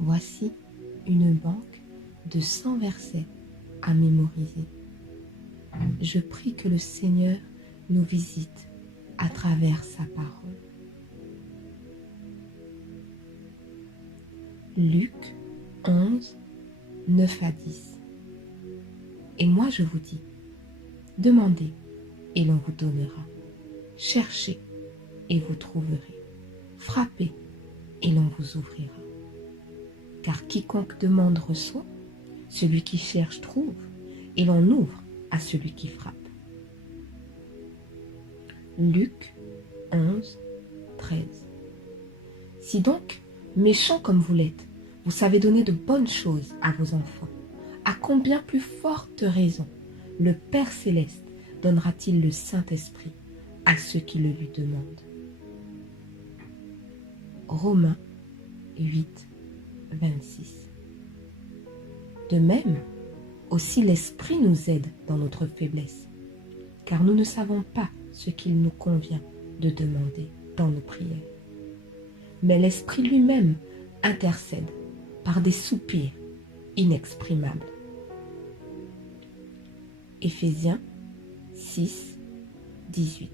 Voici une banque de 100 versets à mémoriser. Je prie que le Seigneur nous visite à travers sa parole. Luc 11, 9 à 10. Et moi je vous dis, demandez et l'on vous donnera. Cherchez et vous trouverez. Frappez et l'on vous ouvrira. Car quiconque demande reçoit, celui qui cherche trouve, et l'on ouvre à celui qui frappe. Luc 11, 13. Si donc, méchants comme vous l'êtes, vous savez donner de bonnes choses à vos enfants, à combien plus forte raison le Père Céleste donnera-t-il le Saint-Esprit à ceux qui le lui demandent. Romains 8, 26. De même, aussi l'Esprit nous aide dans notre faiblesse, car nous ne savons pas ce qu'il nous convient de demander dans nos prières. Mais l'Esprit lui-même intercède par des soupirs inexprimables. Éphésiens 6, 18.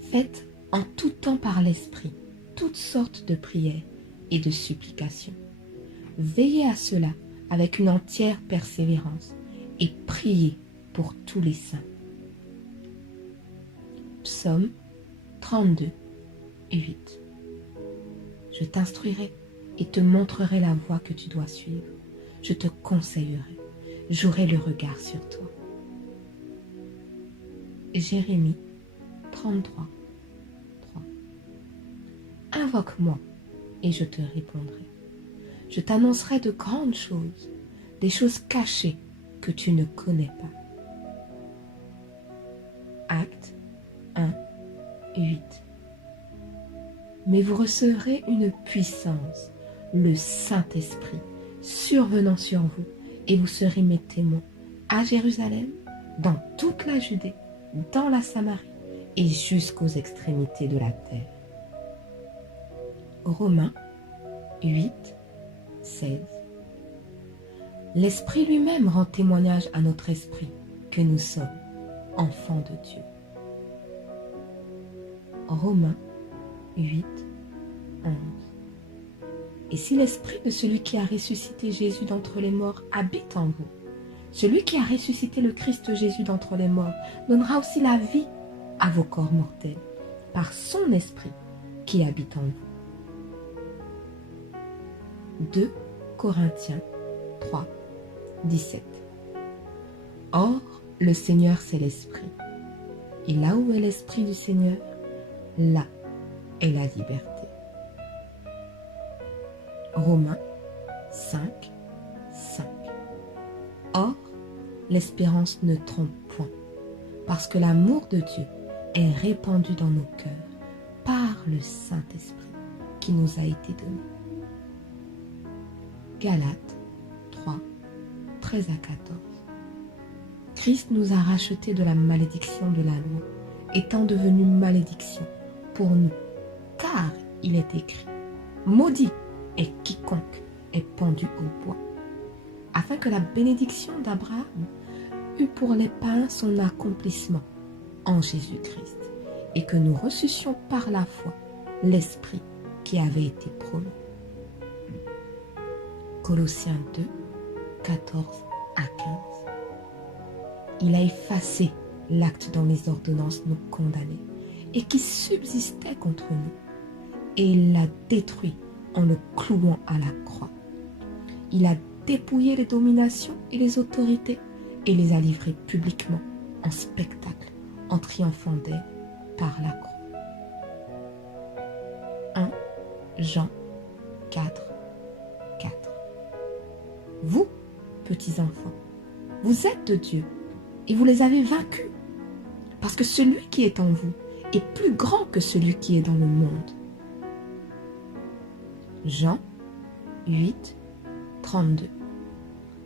Faites en tout temps par l'Esprit toutes sortes de prières et de supplications. Veillez à cela avec une entière persévérance et priez pour tous les saints. Psaume 32, 8. Je t'instruirai et te montrerai la voie que tu dois suivre. Je te conseillerai, j'aurai le regard sur toi. Jérémie 33, 3. Invoque-moi et je te répondrai. Je t'annoncerai de grandes choses, des choses cachées que tu ne connais pas. Actes 1, 8. Mais vous recevrez une puissance, le Saint-Esprit, survenant sur vous, et vous serez mes témoins à Jérusalem, dans toute la Judée, dans la Samarie et jusqu'aux extrémités de la terre. Romains 8, 16. L'Esprit lui-même rend témoignage à notre esprit que nous sommes enfants de Dieu. Romains 8, 11. Et si l'Esprit de celui qui a ressuscité Jésus d'entre les morts habite en vous, celui qui a ressuscité le Christ Jésus d'entre les morts donnera aussi la vie à vos corps mortels par son Esprit qui habite en vous. 2 Corinthiens 3, 17. Or, le Seigneur c'est l'Esprit. Et là où est l'Esprit du Seigneur, là est la liberté. Romains 5, 5. Or, l'espérance ne trompe point, parce que l'amour de Dieu est répandu dans nos cœurs par le Saint-Esprit qui nous a été donné. Galates 3, 13 à 14. Christ nous a rachetés de la malédiction de la loi, étant devenu malédiction pour nous, car il est écrit, maudit est quiconque est pendu au bois, afin que la bénédiction d'Abraham eût pour les païens son accomplissement en Jésus-Christ, et que nous reçussions par la foi l'Esprit qui avait été promis. Colossiens 2, 14 à 15. Il a effacé l'acte dont les ordonnances nous condamnaient et qui subsistait contre nous, et il l'a détruit en le clouant à la croix. Il a dépouillé les dominations et les autorités et les a livrées publiquement en spectacle, en triomphant d'elles par la croix. 1 Jean 4, 4. Vous, petits enfants, vous êtes de Dieu et vous les avez vaincus, parce que celui qui est en vous est plus grand que celui qui est dans le monde. Jean 8, 32.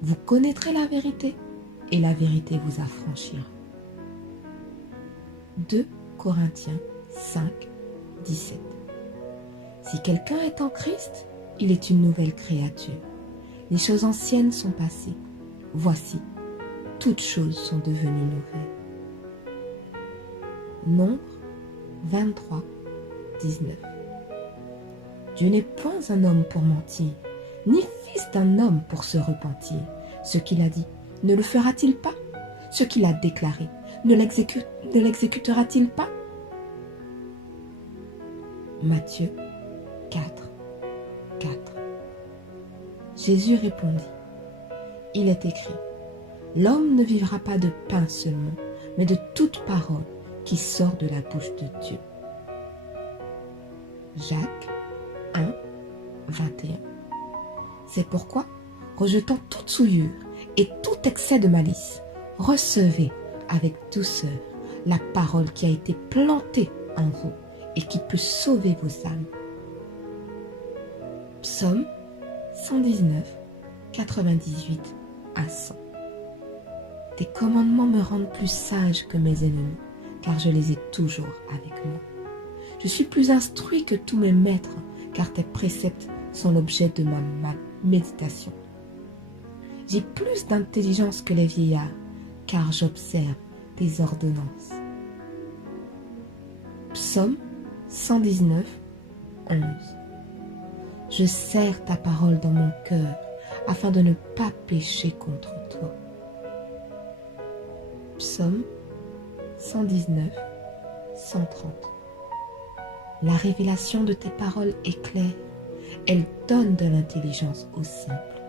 Vous connaîtrez la vérité et la vérité vous affranchira. 2 Corinthiens 5, 17. Si quelqu'un est en Christ, il est une nouvelle créature. Les choses anciennes sont passées. Voici, toutes choses sont devenues nouvelles. Nombre 23, 19. Dieu n'est point un homme pour mentir, ni fils d'un homme pour se repentir. Ce qu'il a dit, ne le fera-t-il pas? Ce qu'il a déclaré, ne l'exécutera-t-il pas? Matthieu 4, 4. Jésus répondit, il est écrit, l'homme ne vivra pas de pain seulement, mais de toute parole qui sort de la bouche de Dieu. Jacques 1, 21. C'est pourquoi, rejetant toute souillure et tout excès de malice, recevez avec douceur la parole qui a été plantée en vous et qui peut sauver vos âmes. Psaume 119, 98 à 100. Tes commandements me rendent plus sage que mes ennemis, car je les ai toujours avec moi. Je suis plus instruit que tous mes maîtres, car tes préceptes sont l'objet de ma méditation. J'ai plus d'intelligence que les vieillards, car j'observe tes ordonnances. Psaume 119, 11. Je serre ta parole dans mon cœur, afin de ne pas pécher contre toi. Psaume 119, 130. La révélation de tes paroles est claire, elle donne de l'intelligence aux simples.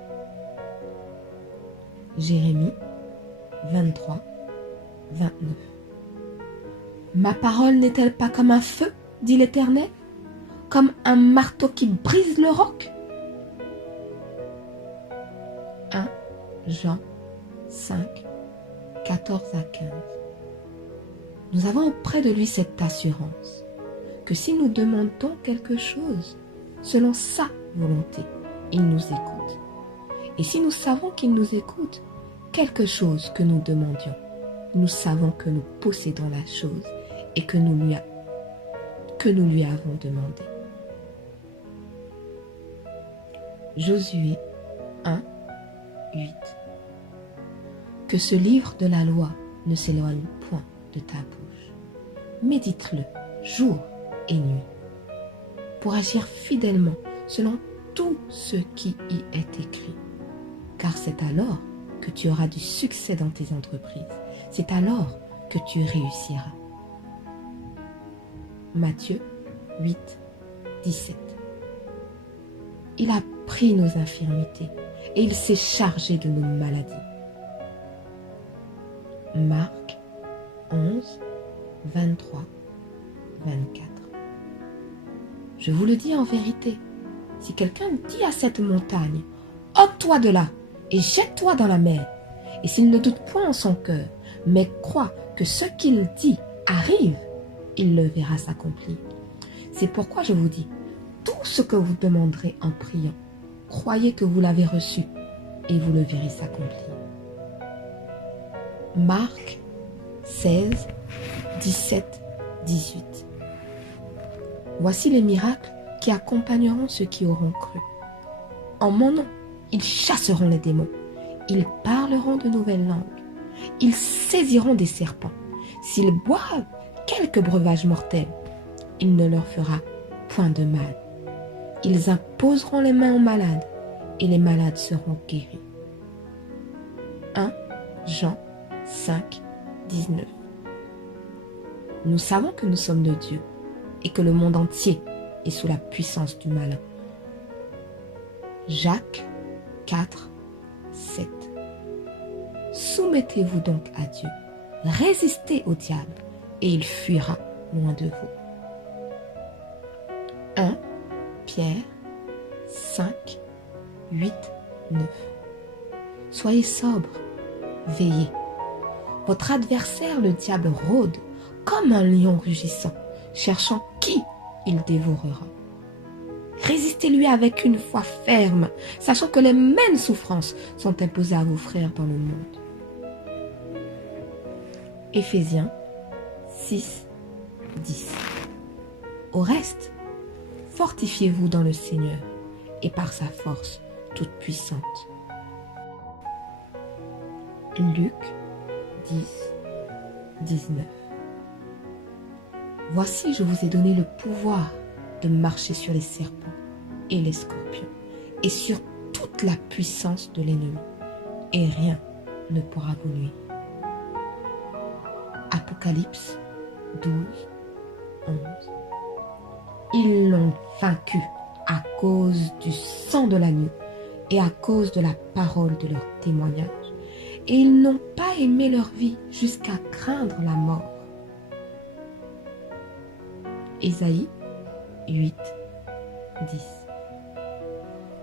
Jérémie 23, 29. Ma parole n'est-elle pas comme un feu, dit l'Éternel, comme un marteau qui brise le roc? 1 Jean 5, 14 à 15. Nous avons auprès de lui cette assurance que si nous demandons quelque chose selon sa volonté, il nous écoute. Et si nous savons qu'il nous écoute, quelque chose que nous demandions, nous savons que nous possédons la chose et que nous lui avons demandé. Josué 1, 8. Que ce livre de la loi ne s'éloigne point de ta bouche. Médite-le jour et nuit, pour agir fidèlement selon tout ce qui y est écrit. Car c'est alors que tu auras du succès dans tes entreprises. C'est alors que tu réussiras. Matthieu 8, 17. Il a pris nos infirmités et il s'est chargé de nos maladies. Marc 11, 23, 24. Je vous le dis en vérité, si quelqu'un dit à cette montagne, ôte-toi de là et jette-toi dans la mer, et s'il ne doute point en son cœur, mais croit que ce qu'il dit arrive, il le verra s'accomplir. C'est pourquoi je vous dis, tout ce que vous demanderez en priant, croyez que vous l'avez reçu, et vous le verrez s'accomplir. Marc 16, 17, 18. Voici les miracles qui accompagneront ceux qui auront cru. En mon nom, ils chasseront les démons. Ils parleront de nouvelles langues. Ils saisiront des serpents. S'ils boivent quelque breuvage mortel, il ne leur fera point de mal. Ils imposeront les mains aux malades et les malades seront guéris. 1 Jean 5, 19. Nous savons que nous sommes de Dieu et que le monde entier est sous la puissance du malin. Jacques 4, 7. Soumettez-vous donc à Dieu, résistez au diable et il fuira loin de vous. 1 Pierre 5, 8, 9. Soyez sobres, veillez. Votre adversaire, le diable, rôde comme un lion rugissant, cherchant qui il dévorera. Résistez-lui avec une foi ferme, sachant que les mêmes souffrances sont imposées à vos frères dans le monde. Éphésiens 6, 10. Au reste, fortifiez-vous dans le Seigneur et par sa force toute puissante. Luc 10, 19. Voici, je vous ai donné le pouvoir de marcher sur les serpents et les scorpions et sur toute la puissance de l'ennemi, et rien ne pourra vous nuire. Apocalypse 12, 11. Ils l'ont vaincu à cause du sang de l'agneau et à cause de la parole de leur témoignage, et ils n'ont pas aimé leur vie jusqu'à craindre la mort. Ésaïe 8, 10.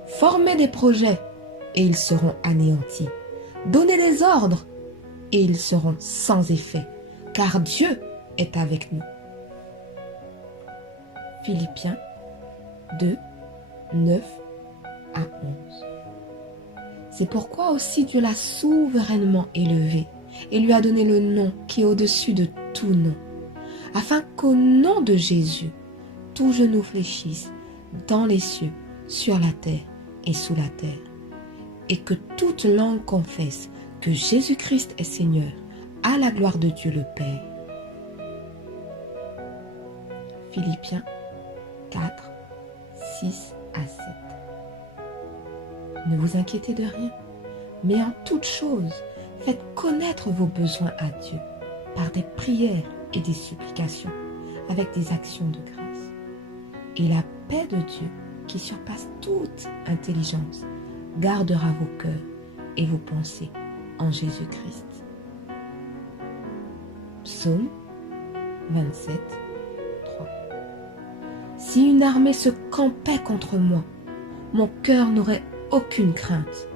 Formez des projets et ils seront anéantis. Donnez des ordres et ils seront sans effet, car Dieu est avec nous. Philippiens 2, 9 à 11. C'est pourquoi aussi Dieu l'a souverainement élevé et lui a donné le nom qui est au-dessus de tout nom, afin qu'au nom de Jésus, tout genou fléchisse dans les cieux, sur la terre et sous la terre, et que toute langue confesse que Jésus-Christ est Seigneur, à la gloire de Dieu le Père. Philippiens 4, 6 à 7. Ne vous inquiétez de rien, mais en toute chose, faites connaître vos besoins à Dieu par des prières et des supplications, avec des actions de grâce. Et la paix de Dieu, qui surpasse toute intelligence, gardera vos cœurs et vos pensées en Jésus-Christ. Psaume 27, 3. Si une armée se campait contre moi, mon cœur n'aurait aucune crainte.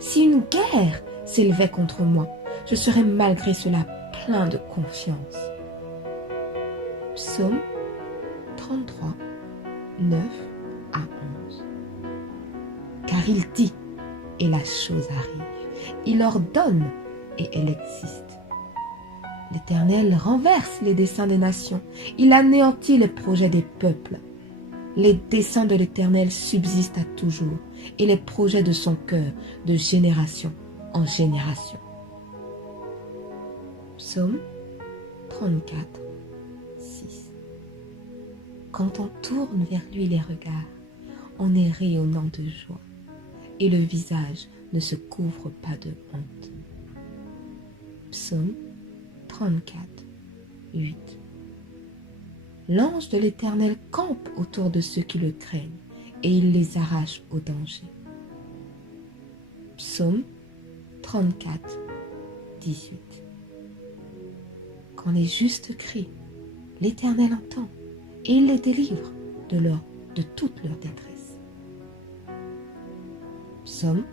Si une guerre s'élevait contre moi, je serais malgré cela plein de confiance. Psaume 33, 9 à 11. Car il dit, et la chose arrive. Il ordonne, et elle existe. L'Éternel renverse les desseins des nations. Il anéantit les projets des peuples. Les desseins de l'Éternel subsistent à toujours, et les projets de son cœur de génération en génération. Psaume 34, 6. Quand on tourne vers lui les regards, on est rayonnant de joie, et le visage ne se couvre pas de honte. Psaume 34, 8. L'ange de l'Éternel campe autour de ceux qui le craignent, et il les arrache au danger. Psaume 34, 18. Quand les justes crient, l'Éternel entend, et il les délivre de toute leur détresse. Psaume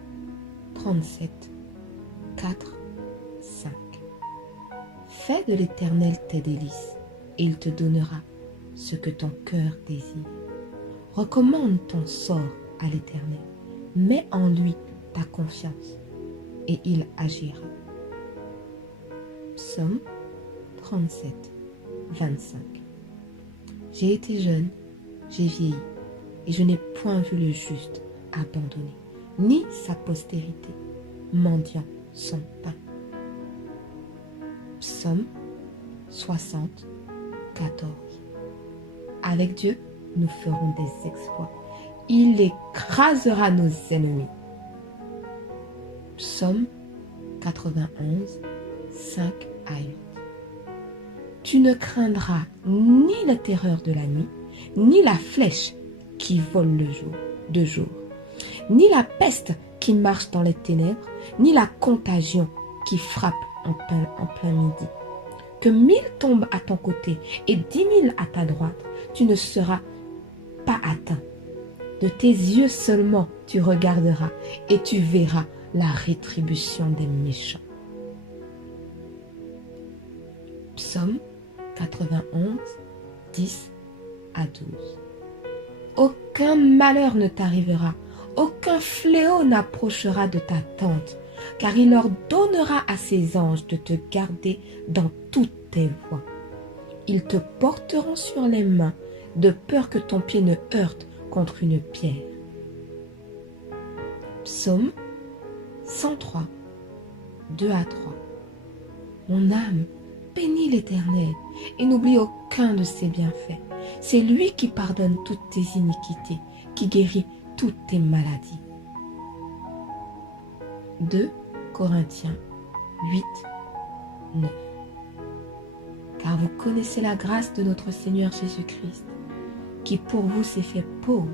37, 4, 5. Fais de l'Éternel tes délices, et il te donnera ce que ton cœur désire. Recommande ton sort à l'Éternel, mets en lui ta confiance, et il agira. Psaume 37, 25. J'ai été jeune, j'ai vieilli, et je n'ai point vu le juste abandonné, ni sa postérité mendiant son pain. Psaume 60, 14. Avec Dieu, nous ferons des exploits. Il écrasera nos ennemis. Psaume 91, 5 à 8. Tu ne craindras ni la terreur de la nuit, ni la flèche qui vole de jour, ni la peste qui marche dans les ténèbres, ni la contagion qui frappe en plein midi. Que 1000 tombent à ton côté et 10 000 à ta droite, tu ne seras pas atteint. De tes yeux seulement tu regarderas et tu verras la rétribution des méchants. Psaume 91, 10 à 12. Aucun malheur ne t'arrivera, aucun fléau n'approchera de ta tente, car il ordonnera à ses anges de te garder dans toutes tes voies. Ils te porteront sur les mains, de peur que ton pied ne heurte contre une pierre. Psaume 103, 2 à 3. Mon âme, bénis l'Éternel et n'oublie aucun de ses bienfaits. C'est lui qui pardonne toutes tes iniquités, qui guérit toutes tes maladies. 2 Corinthiens 8, 9. Car vous connaissez la grâce de notre Seigneur Jésus-Christ, qui pour vous s'est fait pauvre,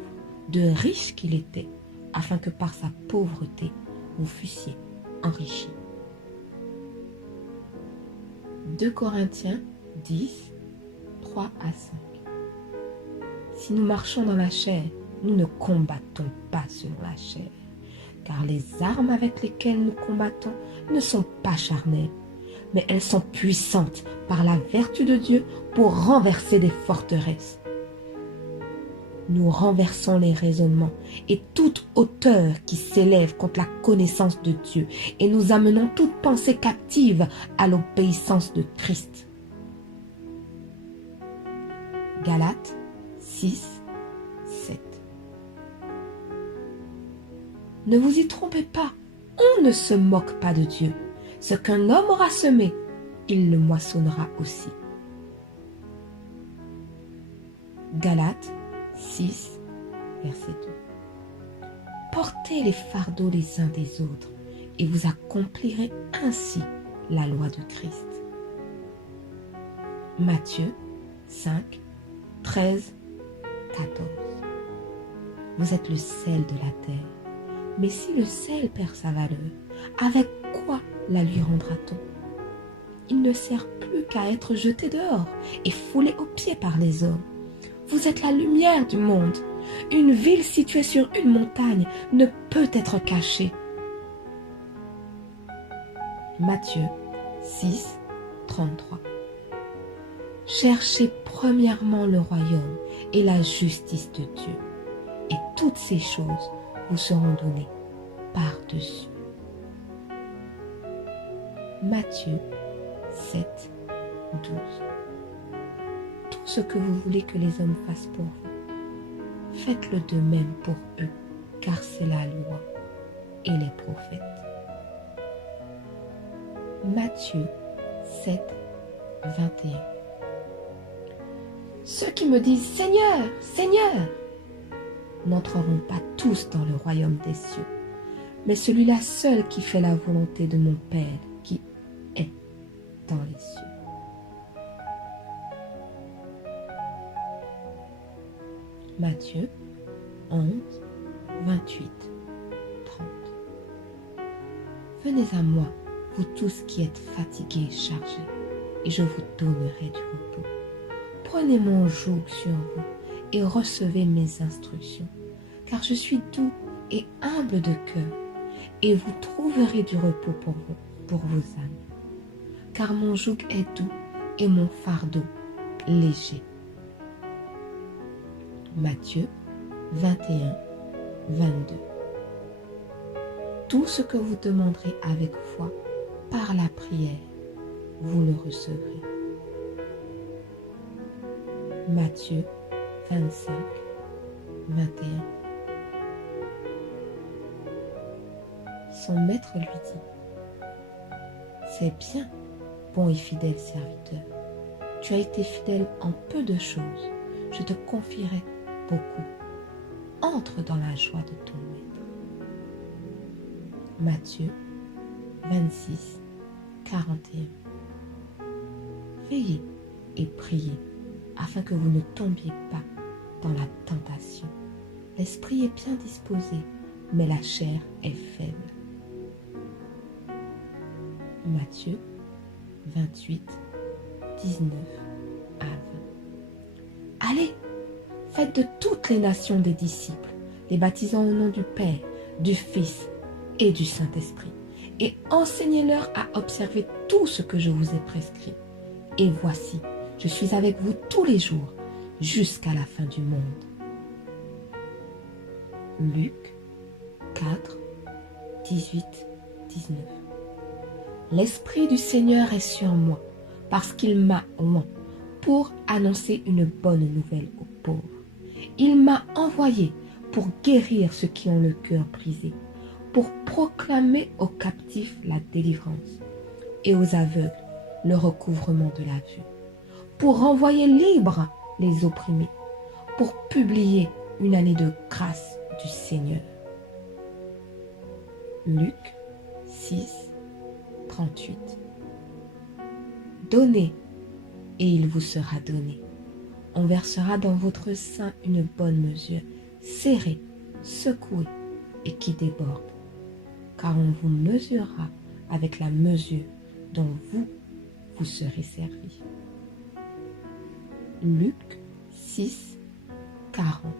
de riche qu'il était, afin que par sa pauvreté, vous fussiez enrichis. 2 Corinthiens 10, 3 à 5. Si nous marchons dans la chair, nous ne combattons pas selon la chair, car les armes avec lesquelles nous combattons ne sont pas charnelles, mais elles sont puissantes par la vertu de Dieu pour renverser des forteresses. Nous renversons les raisonnements et toute hauteur qui s'élève contre la connaissance de Dieu et nous amenons toute pensée captive à l'obéissance de Christ. Galates 6, 7. Ne vous y trompez pas, on ne se moque pas de Dieu. Ce qu'un homme aura semé, il le moissonnera aussi. Galates 6, verset 2. Portez les fardeaux les uns des autres et vous accomplirez ainsi la loi de Christ. Matthieu 5, 13, 14. Vous êtes le sel de la terre, mais si le sel perd sa valeur, avec quoi la lui rendra-t-on? Il ne sert plus qu'à être jeté dehors et foulé aux pieds par les hommes. Vous êtes la lumière du monde. Une ville située sur une montagne ne peut être cachée. Matthieu 6, 33. Cherchez premièrement le royaume et la justice de Dieu, et toutes ces choses vous seront données par-dessus. Matthieu 7, 12. Tout ce que vous voulez que les hommes fassent pour vous, faites-le de même pour eux, car c'est la loi et les prophètes. Matthieu 7, 21. Ceux qui me disent « Seigneur, Seigneur » n'entreront pas tous dans le royaume des cieux, mais celui-là seul qui fait la volonté de mon Père qui est dans les cieux. Matthieu 11, 28, 30. Venez à moi, vous tous qui êtes fatigués et chargés, et je vous donnerai du repos. Prenez mon joug sur vous et recevez mes instructions, car je suis doux et humble de cœur, et vous trouverez du repos pour vos âmes. Car mon joug est doux et mon fardeau léger. Matthieu 21, 22. Tout ce que vous demanderez avec foi par la prière, vous le recevrez. Matthieu 25, 21. Son maître lui dit : C'est bien, bon et fidèle serviteur. Tu as été fidèle en peu de choses, je te confierai beaucoup. Entre dans la joie de ton maître. Matthieu 26, 41. Veillez et priez afin que vous ne tombiez pas dans la tentation. L'esprit est bien disposé, mais la chair est faible. Matthieu 28, 19 à 20. Allez, faites de toutes les nations des disciples, les baptisant au nom du Père, du Fils et du Saint-Esprit, et enseignez-leur à observer tout ce que je vous ai prescrit. Et voici, je suis avec vous tous les jours, jusqu'à la fin du monde. Luc 4, 18, 19. L'Esprit du Seigneur est sur moi, parce qu'il m'a oint pour annoncer une bonne nouvelle aux pauvres. Il m'a envoyé pour guérir ceux qui ont le cœur brisé, pour proclamer aux captifs la délivrance et aux aveugles le recouvrement de la vue, pour renvoyer libres les opprimés, pour publier une année de grâce du Seigneur. Luc 6, 38. Donnez, et il vous sera donné. On versera dans votre sein une bonne mesure, serrée, secouée et qui déborde, car on vous mesurera avec la mesure dont vous serez servi. Luc 6, 40.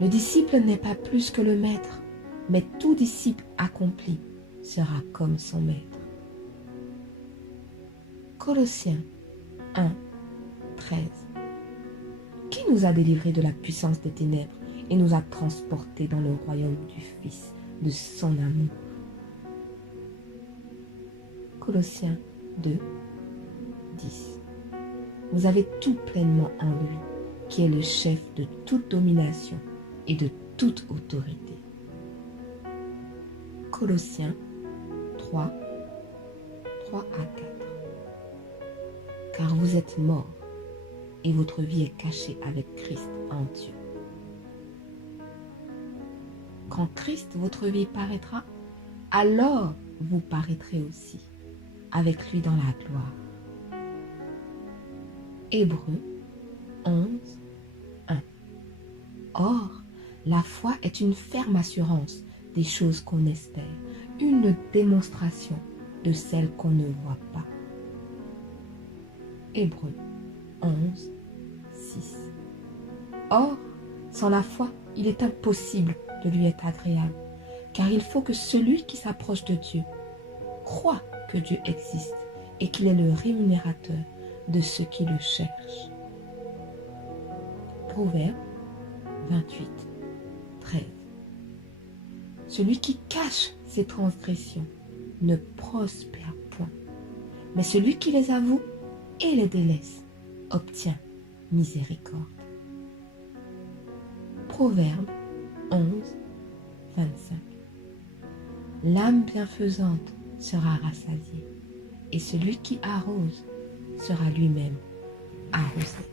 Le disciple n'est pas plus que le maître, mais tout disciple accompli sera comme son maître. Colossiens 1, 13. Qui nous a délivrés de la puissance des ténèbres et nous a transportés dans le royaume du Fils de son amour? Colossiens 2, 10. Vous avez tout pleinement en lui, qui est le chef de toute domination et de toute autorité. Colossiens 3, 3 à 4. Car vous êtes morts et votre vie est cachée avec Christ en Dieu. Quand Christ, votre vie, paraîtra, alors vous paraîtrez aussi avec lui dans la gloire. Hébreux 11, 1. Or, la foi est une ferme assurance des choses qu'on espère, une démonstration de celles qu'on ne voit pas. Hébreux 11, 6. Or, sans la foi, il est impossible de lui être agréable, car il faut que celui qui s'approche de Dieu croit que Dieu existe et qu'il est le rémunérateur de ceux qui le cherchent. Proverbe 28, 13. Celui qui cache ses transgressions ne prospère point, mais celui qui les avoue et les délaisse obtient miséricorde. Proverbe 11, 25. L'âme bienfaisante sera rassasiée, et celui qui arrose sera lui-même arrosé.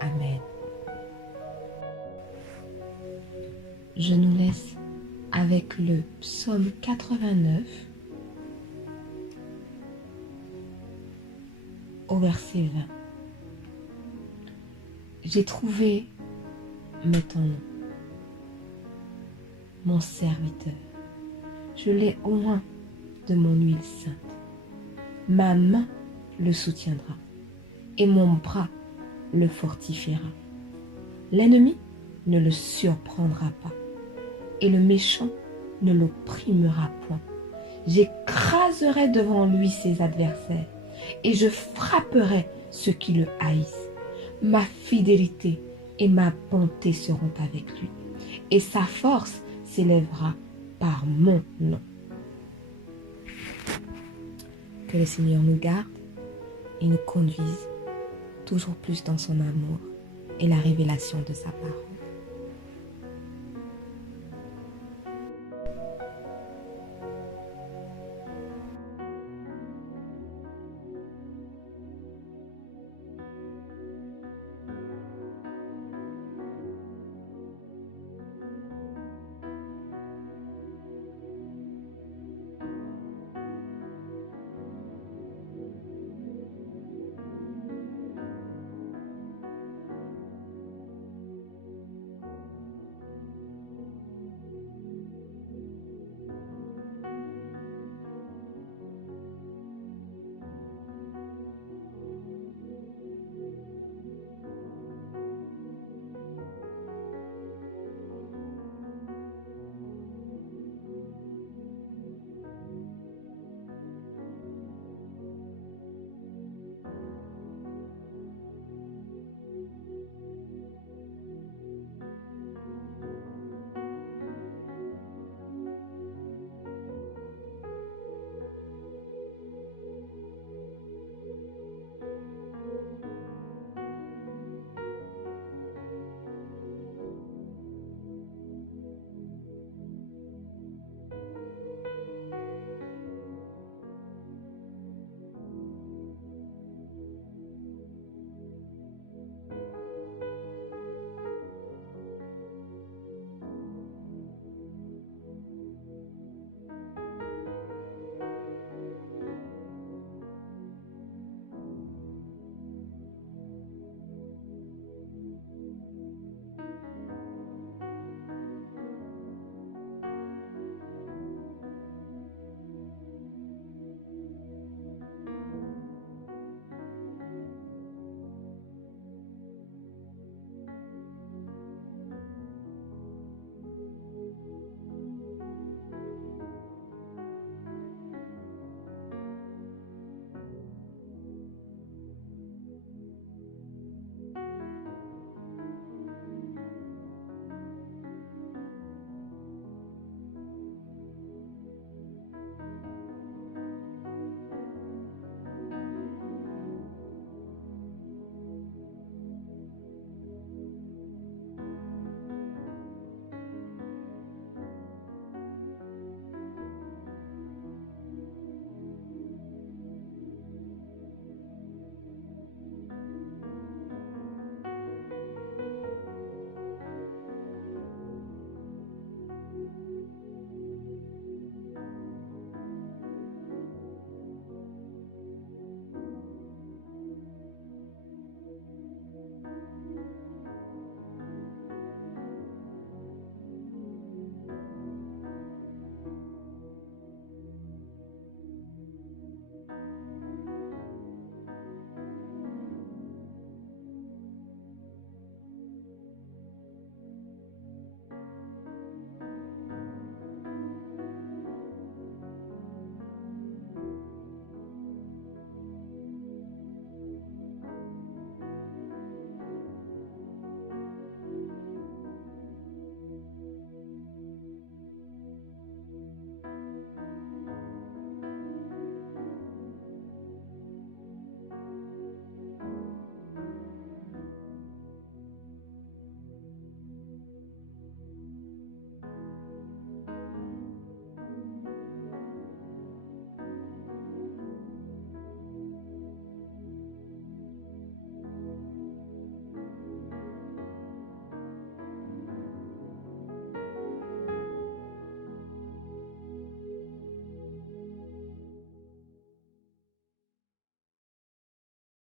Amen. Je nous laisse avec le psaume 89 au verset 20. J'ai trouvé maintenant mon serviteur. Je l'ai oint de mon huile sainte. Ma main le soutiendra et mon bras le fortifiera. L'ennemi ne le surprendra pas et le méchant ne l'opprimera point. J'écraserai devant lui ses adversaires et je frapperai ceux qui le haïssent. Ma fidélité et ma bonté seront avec lui et sa force s'élèvera par mon nom. Que le Seigneur nous garde et nous conduise toujours plus dans son amour et la révélation de sa parole.